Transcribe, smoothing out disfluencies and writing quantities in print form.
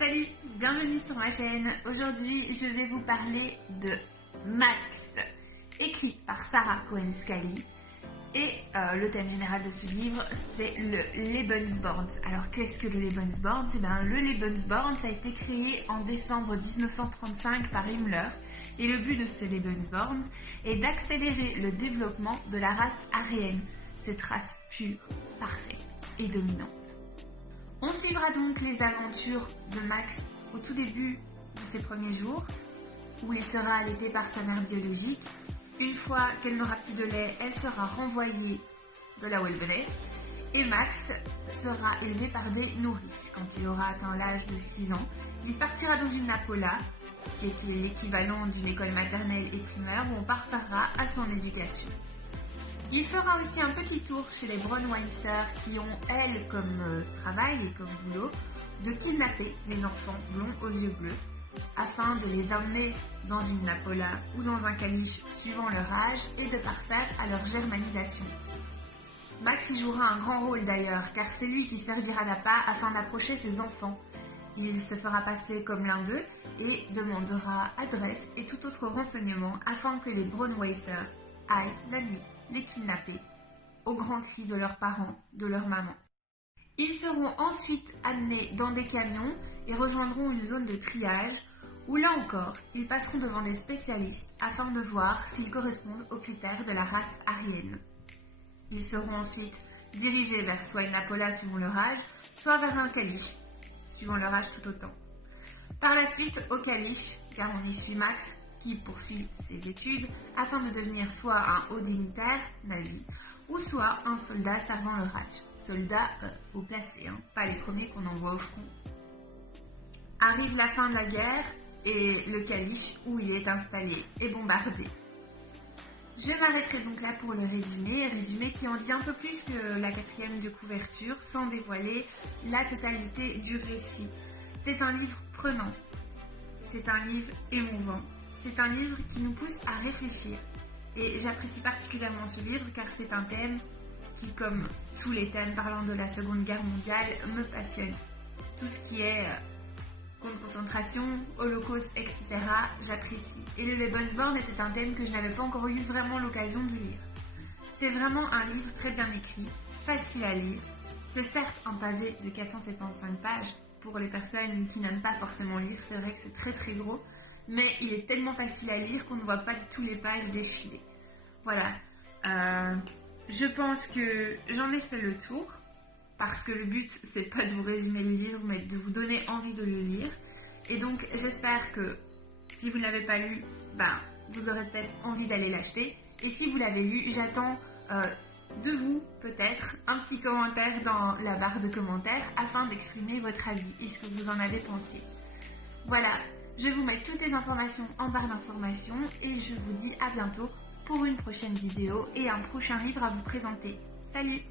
Salut, bienvenue sur ma chaîne. Aujourd'hui, je vais vous parler de Max, écrit par Sarah Cohen-Scalie. Et le thème général de ce livre, c'est le Lebensborn. Alors, qu'est-ce que le Lebensborn? Le Lebensborn, ça a été créé en décembre 1935 par Himmler. Et le but de ce Lebensborn est d'accélérer le développement de la race aryenne, cette race pure, parfaite et dominante. On suivra donc les aventures de Max au tout début de ses premiers jours, où il sera allaité par sa mère biologique. Une fois qu'elle n'aura plus de lait, elle sera renvoyée de là où elle venait. Et Max sera élevé par des nourrices. Quand il aura atteint l'âge de 6 ans, il partira dans une Napola, qui est l'équivalent d'une école maternelle et primaire, où on parfera à son éducation. Il fera aussi un petit tour chez les Braunweiser qui ont, elles, comme travail et comme boulot, de kidnapper les enfants blonds aux yeux bleus, afin de les emmener dans une Napola ou dans un caliche suivant leur âge et de parfaire à leur germanisation. Max y jouera un grand rôle d'ailleurs, car c'est lui qui servira d'appât afin d'approcher ses enfants. Il se fera passer comme l'un d'eux et demandera adresse et tout autre renseignement afin que les Braunweiser aillent la nuit les kidnapper, au grand cri de leurs parents, de leur maman. Ils seront ensuite amenés dans des camions et rejoindront une zone de triage où là encore, ils passeront devant des spécialistes afin de voir s'ils correspondent aux critères de la race aryenne. Ils seront ensuite dirigés vers soit une Napola suivant leur âge, soit vers un caliche, suivant leur âge tout autant. Par la suite, au caliche, car on y suit Max, qui poursuit ses études afin de devenir soit un haut dignitaire nazi ou soit un soldat servant leur âge. Soldats haut placés, pas les premiers qu'on envoie au front. Arrive la fin de la guerre et le caliche où il est installé est bombardé. Je m'arrêterai donc là pour le résumé qui en dit un peu plus que la 4e de couverture sans dévoiler la totalité du récit. C'est un livre prenant, c'est un livre émouvant. C'est un livre qui nous pousse à réfléchir et j'apprécie particulièrement ce livre car c'est un thème qui, comme tous les thèmes parlant de la Seconde Guerre mondiale, me passionne. Tout ce qui est camp de concentration, holocauste, etc. j'apprécie. Et le Lebensborn était un thème que je n'avais pas encore eu vraiment l'occasion de lire. C'est vraiment un livre très bien écrit, facile à lire. C'est certes un pavé de 475 pages pour les personnes qui n'aiment pas forcément lire, c'est vrai que c'est très très gros. Mais il est tellement facile à lire qu'on ne voit pas tous les pages défiler. Voilà. Je pense que j'en ai fait le tour. Parce que le but, c'est pas de vous résumer le livre, mais de vous donner envie de le lire. Et donc, j'espère que si vous ne l'avez pas lu, vous aurez peut-être envie d'aller l'acheter. Et si vous l'avez lu, j'attends de vous, peut-être, un petit commentaire dans la barre de commentaires afin d'exprimer votre avis et ce que vous en avez pensé. Voilà. Je vous mets toutes les informations en barre d'informations et je vous dis à bientôt pour une prochaine vidéo et un prochain livre à vous présenter. Salut!